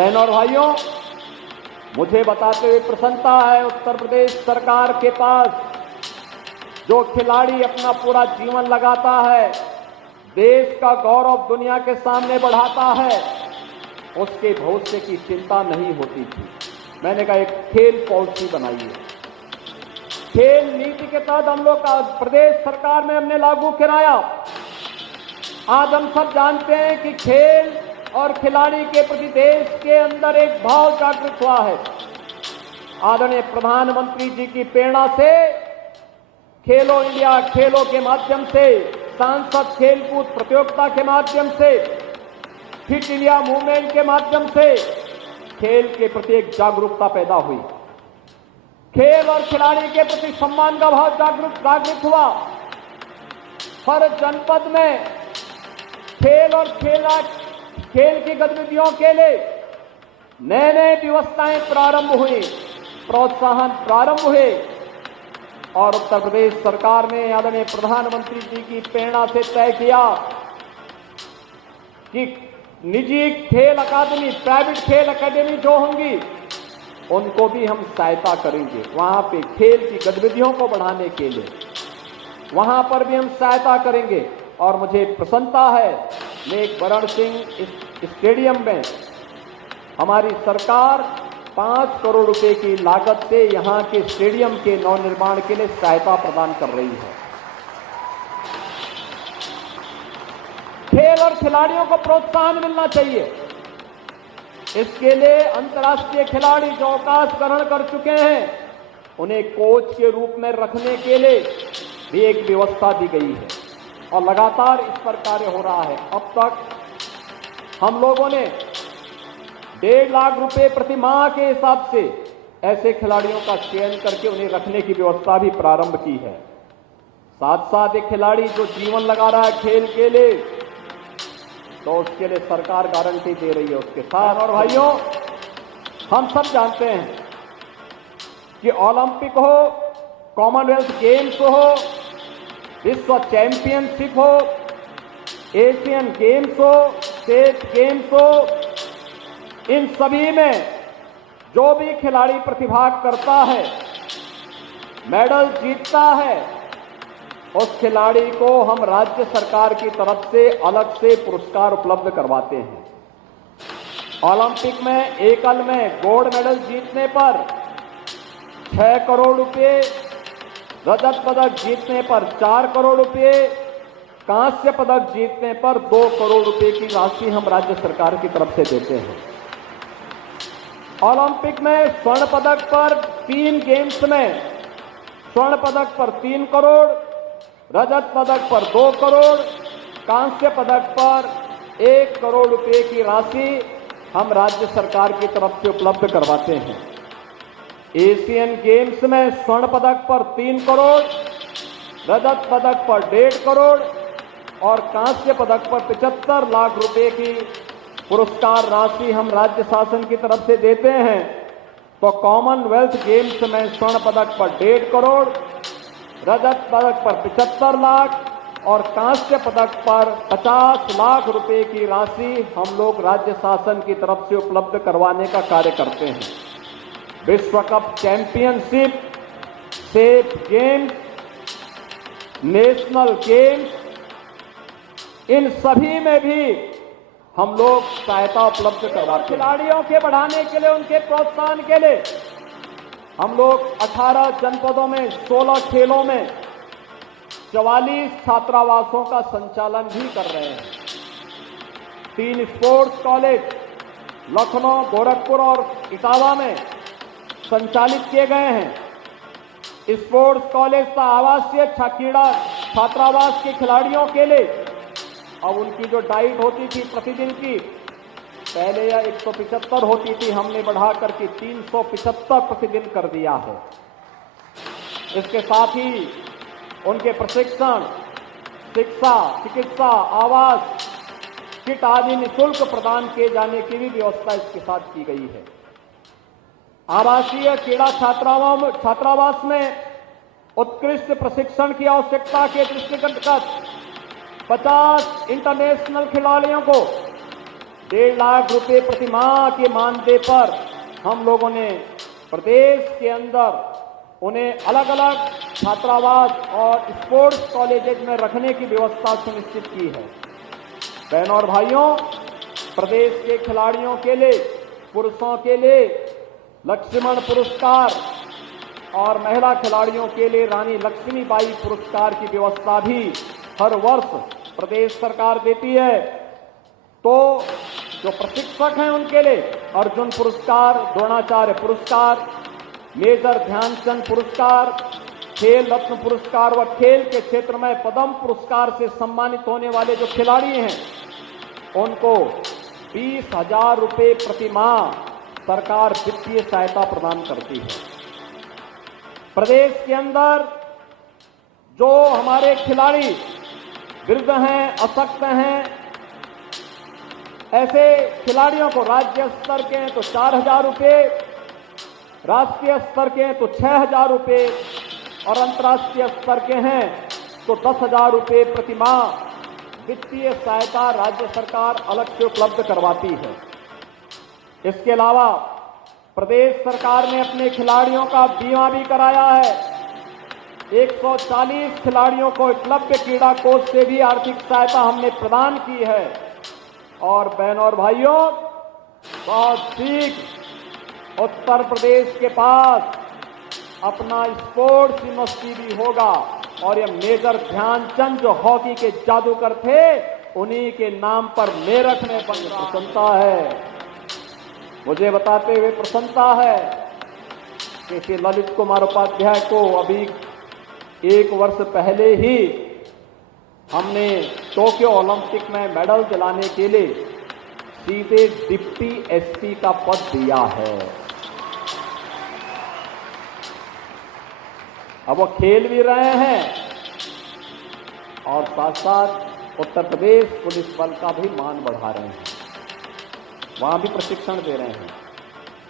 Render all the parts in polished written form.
बहनों और भाइयों, मुझे बताते हुए प्रसन्नता है उत्तर प्रदेश सरकार के पास जो खिलाड़ी अपना पूरा जीवन लगाता है, देश का गौरव दुनिया के सामने बढ़ाता है, उसके भविष्य की चिंता नहीं होती थी। मैंने कहा एक खेल पॉलिसी बनाई है। खेल नीति के तहत हम लोग का प्रदेश सरकार में हमने लागू कराया। आज हम सब जानते हैं कि खेल और खिलाड़ी के प्रति देश के अंदर एक भाव जागृत हुआ है। आदरणीय प्रधानमंत्री जी की प्रेरणा से खेलो इंडिया खेलों के माध्यम से, सांसद खेलकूद प्रतियोगिता के माध्यम से, फिट इंडिया मूवमेंट के माध्यम से खेल के प्रति एक जागरूकता पैदा हुई। खेल और खिलाड़ी के प्रति सम्मान का भाव जागृत हुआ। हर जनपद में खेल और खेल की गतिविधियों के लिए नए नए व्यवस्थाएं प्रारंभ हुई, प्रोत्साहन प्रारंभ हुए और उत्तर प्रदेश सरकार ने आदरणीय प्रधानमंत्री जी की प्रेरणा से तय किया कि निजी खेल अकादमी, प्राइवेट खेल अकादमी जो होंगी उनको भी हम सहायता करेंगे। वहां पे खेल की गतिविधियों को बढ़ाने के लिए वहां पर भी हम सहायता करेंगे। और मुझे प्रसन्नता है, नेक बरण सिंह स्टेडियम में हमारी सरकार 5 करोड़ रुपए की लागत से यहां के स्टेडियम के नवनिर्माण के लिए सहायता प्रदान कर रही है। खेल और खिलाड़ियों को प्रोत्साहन मिलना चाहिए। इसके लिए अंतर्राष्ट्रीय खिलाड़ी जो अवकाश ग्रहण कर चुके हैं उन्हें कोच के रूप में रखने के लिए भी एक व्यवस्था दी गई है और लगातार इस पर कार्य हो रहा है। अब तक हम लोगों ने 1.5 लाख रुपए प्रति माह के हिसाब से ऐसे खिलाड़ियों का चयन करके उन्हें रखने की व्यवस्था भी प्रारंभ की है। साथ साथ एक खिलाड़ी जो जीवन लगा रहा है खेल के लिए, तो उसके लिए सरकार गारंटी दे रही है उसके साथ। और भाइयों, हम सब जानते हैं कि ओलंपिक हो, कॉमनवेल्थ गेम्स हो, विश्व चैंपियनशिप हो, एशियन गेम्स हो, स्टेट गेम्स हो, इन सभी में जो भी खिलाड़ी प्रतिभाग करता है, मेडल जीतता है, उस खिलाड़ी को हम राज्य सरकार की तरफ से अलग से पुरस्कार उपलब्ध करवाते हैं। ओलंपिक में एकल में गोल्ड मेडल जीतने पर 6 करोड़ रुपए, रजत पदक जीतने पर 4 करोड़ रुपए, कांस्य पदक जीतने पर 2 करोड़ रुपए की राशि हम राज्य सरकार की तरफ से देते हैं। ओलंपिक में स्वर्ण पदक पर 3 गेम्स में स्वर्ण पदक पर 3 करोड़, रजत पदक पर 2 करोड़, कांस्य पदक पर 1 करोड़ रुपए की राशि हम राज्य सरकार की तरफ से उपलब्ध करवाते हैं। एशियन गेम्स में स्वर्ण पदक पर 3 करोड़, रजत पदक पर 1.5 करोड़ और कांस्य पदक पर 75 लाख रुपए की पुरस्कार राशि हम राज्य शासन की तरफ से देते हैं। तो कॉमनवेल्थ गेम्स में स्वर्ण पदक पर 1.5 करोड़, रजत पदक पर 75 लाख और कांस्य पदक पर 50 लाख रुपए की राशि हम लोग राज्य शासन की तरफ से उपलब्ध करवाने का कार्य करते हैं। विश्व cup championship, SAF games, national games, इन सभी में भी हम लोग सहायता उपलब्ध करवाते हैं। खिलाड़ियों के बढ़ाने के लिए, उनके प्रोत्साहन के लिए हम लोग 18 जनपदों में 16 खेलों में 44 छात्रावासों का संचालन भी कर रहे हैं। 3 स्पोर्ट्स कॉलेज लखनऊ, गोरखपुर और इटावा में संचालित किए गए हैं। स्पोर्ट्स कॉलेज का आवासीय क्रीड़ा छात्रावास के खिलाड़ियों के लिए अब उनकी जो डाइट होती थी प्रतिदिन की, पहले यह 175 होती थी, हमने बढ़ा करके 375 प्रतिदिन कर दिया है। इसके साथ ही उनके प्रशिक्षण, शिक्षा, चिकित्सा, आवास, किट आदि निःशुल्क प्रदान किए जाने की भी व्यवस्था इसके साथ की गई है। आवासीय क्रीड़ा छात्रावास में उत्कृष्ट प्रशिक्षण की आवश्यकता के दृष्टिगत 50 इंटरनेशनल खिलाड़ियों को 1.5 लाख रुपए प्रति माह के मानदेय पर हम लोगों ने प्रदेश के अंदर उन्हें अलग अलग छात्रावास और स्पोर्ट्स कॉलेजेस में रखने की व्यवस्था सुनिश्चित की है। बहनों और भाइयों, प्रदेश के खिलाड़ियों के लिए, पुरुषों के लिए लक्ष्मण पुरस्कार और महिला खिलाड़ियों के लिए रानी लक्ष्मीबाई पुरस्कार की व्यवस्था भी हर वर्ष प्रदेश सरकार देती है। तो जो प्रशिक्षक हैं उनके लिए अर्जुन पुरस्कार, द्रोणाचार्य पुरस्कार, मेजर ध्यानचंद पुरस्कार, खेल रत्न पुरस्कार व खेल के क्षेत्र में पद्म पुरस्कार से सम्मानित होने वाले जो खिलाड़ी हैं उनको 20,000 रुपए प्रति माह सरकार वित्तीय सहायता प्रदान करती है। प्रदेश के अंदर जो हमारे खिलाड़ी वृद्ध हैं, अशक्त हैं, ऐसे खिलाड़ियों को राज्य स्तर के हैं तो 4,000 रुपए, राष्ट्रीय स्तर के हैं तो 6,000 रुपए और अंतर्राष्ट्रीय स्तर के हैं तो 10,000 रुपए प्रति माह वित्तीय सहायता राज्य सरकार अलग से उपलब्ध करवाती है। इसके अलावा प्रदेश सरकार ने अपने खिलाड़ियों का बीमा भी कराया है। 140 खिलाड़ियों को एकलव्य क्रीड़ा कोष से भी आर्थिक सहायता हमने प्रदान की है। और बहनों और भाइयों, बहुत शीघ्र उत्तर प्रदेश के पास अपना स्पोर्ट्स यूनिवर्सिटी भी होगा और ये मेजर ध्यानचंद जो हॉकी के जादूगर थे उन्हीं के नाम पर मेरठ में बन प्रसन्नता है। मुझे बताते हुए प्रसन्नता है कि श्री ललित कुमार उपाध्याय को अभी 1 वर्ष पहले ही हमने टोक्यो ओलंपिक में मेडल दिलाने के लिए सीधे डिप्टी एसपी का पद दिया है। अब वो खेल भी रहे हैं और साथ साथ उत्तर प्रदेश पुलिस बल का भी मान बढ़ा रहे हैं, वहां भी प्रशिक्षण दे रहे हैं।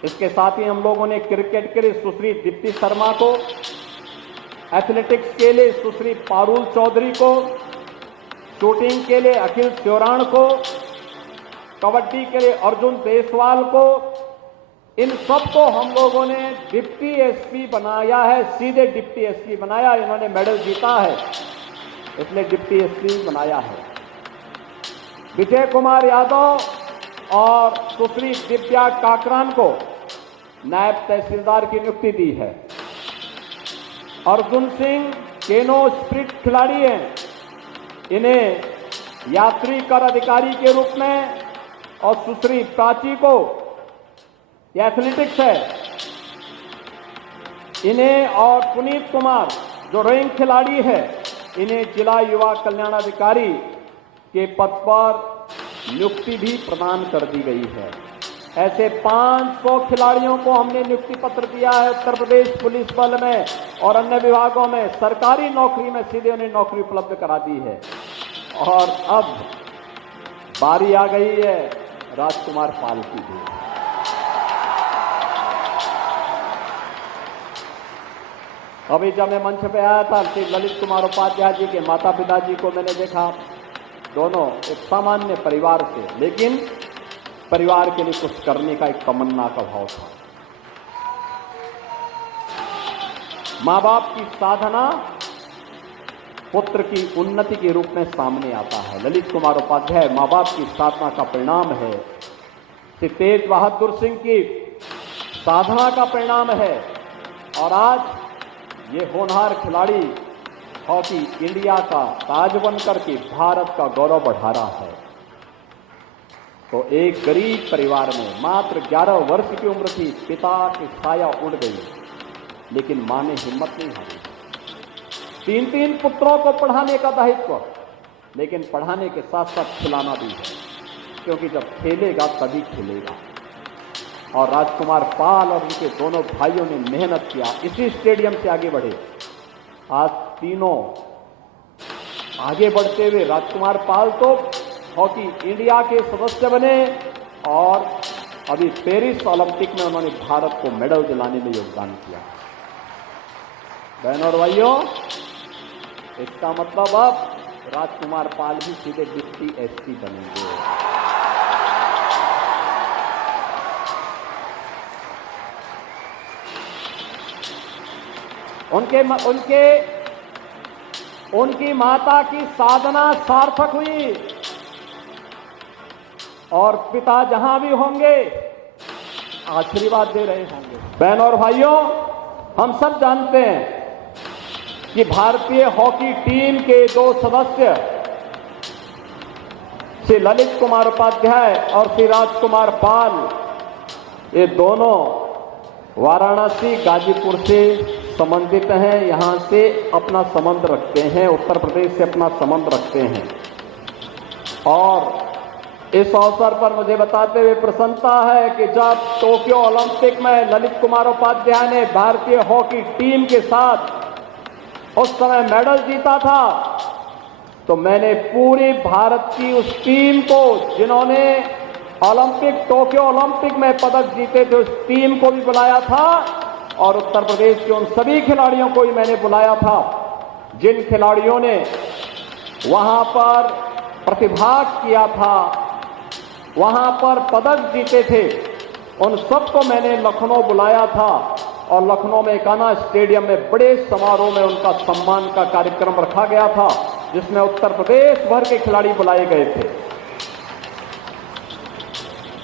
इसके साथ ही हम लोगों ने क्रिकेट के लिए सुश्री दीप्ति शर्मा को, एथलेटिक्स के लिए सुश्री पारुल चौधरी को, शूटिंग के लिए अखिल श्योराण को, कबड्डी के लिए अर्जुन देसवाल को, इन सबको हम लोगों ने डिप्टी एसपी बनाया है, सीधे डिप्टी एसपी बनाया। इन्होंने मेडल जीता है इसलिए डिप्टी एसपी बनाया है। विजय कुमार यादव और सुश्री दिव्या काकरान को नायब तहसीलदार की नियुक्ति दी है। अर्जुन सिंह केनो स्प्रिट खिलाड़ी हैं, इन्हें यात्री कर अधिकारी के रूप में, और सुश्री प्राची को यह एथलेटिक्स है, इन्हें, और पुनीत कुमार जो रोइंग खिलाड़ी है, इन्हें जिला युवा कल्याण अधिकारी के पद पर नियुक्ति भी प्रदान कर दी गई है। ऐसे 500 खिलाड़ियों को हमने नियुक्ति पत्र दिया है उत्तर प्रदेश पुलिस बल में और अन्य विभागों में। सरकारी नौकरी में सीधे उन्हें नौकरी उपलब्ध करा दी है। और अब बारी आ गई है राजकुमार पाल की भी। अभी जब मैं मंच पे आया था श्री ललित कुमार उपाध्याय जी के माता पिता जी को मैंने देखा, दोनों एक सामान्य परिवार से, लेकिन परिवार के लिए कुछ करने का एक तमन्ना का भाव था। मां बाप की साधना पुत्र की उन्नति के रूप में सामने आता है। ललित कुमार उपाध्याय मां बाप की साधना का परिणाम है, श्री तेज बहादुर सिंह की साधना का परिणाम है, और आज ये होनहार खिलाड़ी हॉकी इंडिया का ताज बनकर के भारत का गौरव बढ़ा रहा है। तो एक गरीब परिवार में मात्र 11 वर्ष की उम्र थी, पिता की छाया उड़ गई, लेकिन मां ने हिम्मत नहीं हारी। 3 पुत्रों को पढ़ाने का दायित्व, लेकिन पढ़ाने के साथ साथ खिलाना भी है, क्योंकि जब खेलेगा तभी खिलेगा। और राजकुमार पाल और उनके दोनों भाइयों ने मेहनत किया, इसी स्टेडियम से आगे बढ़े। आज तीनों आगे बढ़ते हुए राजकुमार पाल तो हॉकी इंडिया के सदस्य बने और अभी पेरिस ओलंपिक में उन्होंने भारत को मेडल दिलाने में योगदान किया। बहनों और भाइयों, इसका मतलब अब राजकुमार पाल भी सीधे डिप्टी एसपी बनेंगे। उनकी माता की साधना सार्थक हुई और पिता जहां भी होंगे आशीर्वाद दे रहे होंगे। बहनों और भाइयों, हम सब जानते हैं कि भारतीय हॉकी टीम के 2 सदस्य श्री ललित कुमार उपाध्याय और श्री राजकुमार पाल, ये दोनों वाराणसी गाजीपुर से संबंधित हैं, यहां से अपना संबंध रखते हैं, उत्तर प्रदेश से अपना संबंध रखते हैं। और इस अवसर पर मुझे बताते हुए प्रसन्नता है कि जब टोक्यो ओलंपिक में ललित कुमार उपाध्याय ने भारतीय हॉकी टीम के साथ उस समय मेडल जीता था, तो मैंने पूरी भारत की उस टीम को, जिन्होंने टोक्यो ओलंपिक में पदक जीते थे, उस टीम को भी बुलाया था और उत्तर प्रदेश के उन सभी खिलाड़ियों को भी मैंने बुलाया था जिन खिलाड़ियों ने वहां पर प्रतिभाग किया था, वहां पर पदक जीते थे। उन सबको मैंने लखनऊ बुलाया था और लखनऊ में कान्हा स्टेडियम में बड़े समारोह में उनका सम्मान का कार्यक्रम रखा गया था, जिसमें उत्तर प्रदेश भर के खिलाड़ी बुलाए गए थे।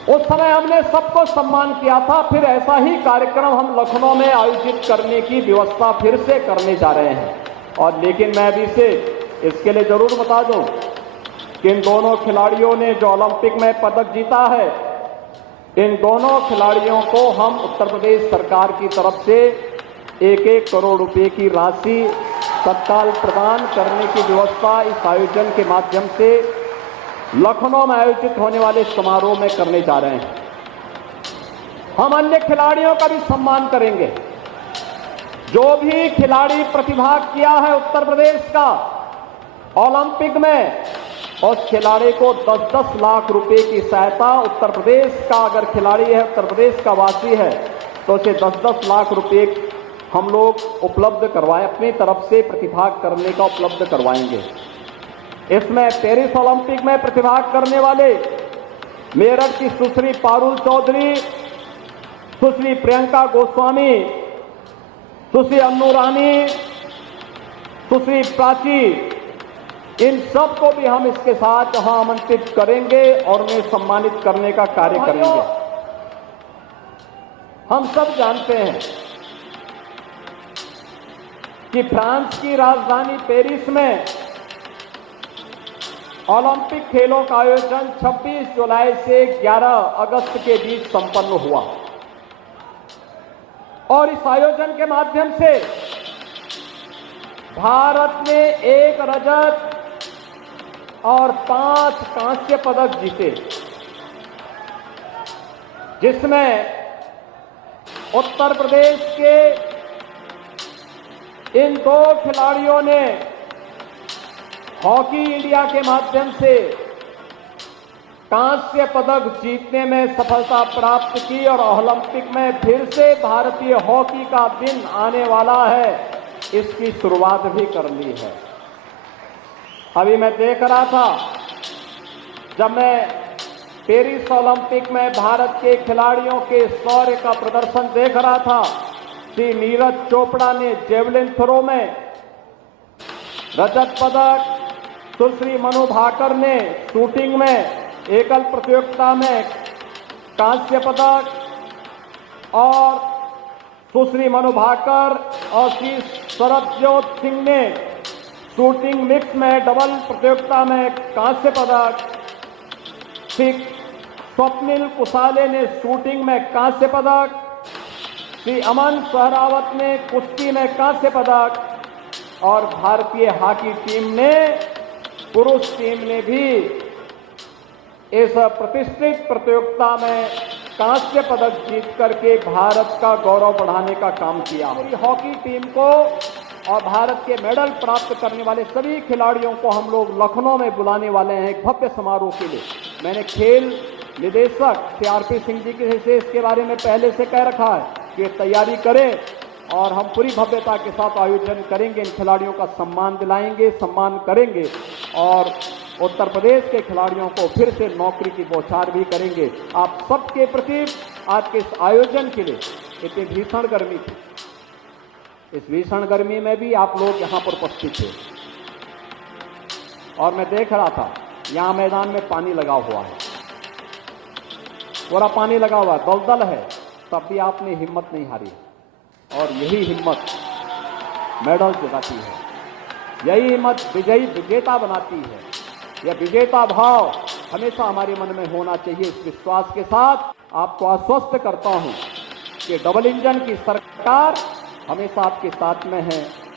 उस समय हमने सबको सम्मान किया था। फिर ऐसा ही कार्यक्रम हम लखनऊ में आयोजित करने की व्यवस्था फिर से करने जा रहे हैं। और लेकिन मैं अभी से इसके लिए जरूर बता दूं कि इन दोनों खिलाड़ियों ने जो ओलंपिक में पदक जीता है, इन दोनों खिलाड़ियों को हम उत्तर प्रदेश सरकार की तरफ से 1-1 करोड़ रुपए की राशि तत्काल प्रदान करने की व्यवस्था इस आयोजन के माध्यम से लखनऊ में आयोजित होने वाले समारोह में करने जा रहे हैं। हम अन्य खिलाड़ियों का भी सम्मान करेंगे। जो भी खिलाड़ी प्रतिभाग किया है उत्तर प्रदेश का ओलंपिक में, उस खिलाड़ी को 10-10 लाख रुपए की सहायता, उत्तर प्रदेश का अगर खिलाड़ी है, उत्तर प्रदेश का वासी है, तो उसे 10-10 लाख रुपए हम लोग उपलब्ध करवाएं, अपनी तरफ से प्रतिभाग करने का उपलब्ध करवाएंगे। इसमें पेरिस ओलंपिक में प्रतिभाग करने वाले मेरठ की सुश्री पारुल चौधरी, सुश्री प्रियंका गोस्वामी, सुश्री अन्नू रानी, सुश्री प्राची, इन सब को भी हम इसके साथ यहां आमंत्रित करेंगे और उन्हें सम्मानित करने का कार्य करेंगे। हम सब जानते हैं कि फ्रांस की राजधानी पेरिस में ओलंपिक खेलों का आयोजन 26 जुलाई से 11 अगस्त के बीच संपन्न हुआ और इस आयोजन के माध्यम से भारत ने 1 रजत और 5 कांस्य पदक जीते, जिसमें उत्तर प्रदेश के इन 2 खिलाड़ियों ने हॉकी इंडिया के माध्यम से कांस्य पदक जीतने में सफलता प्राप्त की और ओलंपिक में फिर से भारतीय हॉकी का दिन आने वाला है, इसकी शुरुआत भी कर ली है। अभी मैं देख रहा था, जब मैं पेरिस ओलंपिक में भारत के खिलाड़ियों के शौर्य का प्रदर्शन देख रहा था, श्री नीरज चोपड़ा ने जेवलिन थ्रो में रजत पदक, सुश्री मनु भाकर ने शूटिंग में एकल प्रतियोगिता में कांस्य पदक और सुश्री मनु भाकर और श्री सरबजोत सिंह ने शूटिंग मिक्स में डबल प्रतियोगिता में कांस्य पदक, श्री स्वप्निल कुसाले ने शूटिंग में कांस्य पदक, श्री अमन सहरावत ने कुश्ती में कांस्य पदक और भारतीय हॉकी टीम ने, पुरुष टीम ने भी इस प्रतिष्ठित प्रतियोगिता में कांस्य पदक जीत करके भारत का गौरव बढ़ाने का काम किया। पूरी हॉकी टीम को और भारत के मेडल प्राप्त करने वाले सभी खिलाड़ियों को हम लोग लखनऊ में बुलाने वाले हैं एक भव्य समारोह के लिए। मैंने खेल निदेशक श्री आर.पी. सिंह जी से इसके बारे में पहले से कह रखा है कि तैयारी करें और हम पूरी भव्यता के साथ आयोजन करेंगे, इन खिलाड़ियों का सम्मान दिलाएंगे, सम्मान करेंगे और उत्तर प्रदेश के खिलाड़ियों को फिर से नौकरी की बौछार भी करेंगे। आप सबके प्रति आज के इस आयोजन के लिए इतनी भीषण गर्मी थी, इस भीषण गर्मी में भी आप लोग यहां पर उपस्थित थे और मैं देख रहा था यहां मैदान में पानी लगा हुआ है, पूरा पानी लगा हुआ है, दलदल है, तब भी आपने हिम्मत नहीं हारी और यही हिम्मत मेडल जिताती है, यही हिम्मत विजेता बनाती है। यह विजेता भाव हमेशा हमारे मन में होना चाहिए। इस विश्वास के साथ आपको आश्वस्त करता हूं कि डबल इंजन की सरकार हमेशा आपके साथ में है।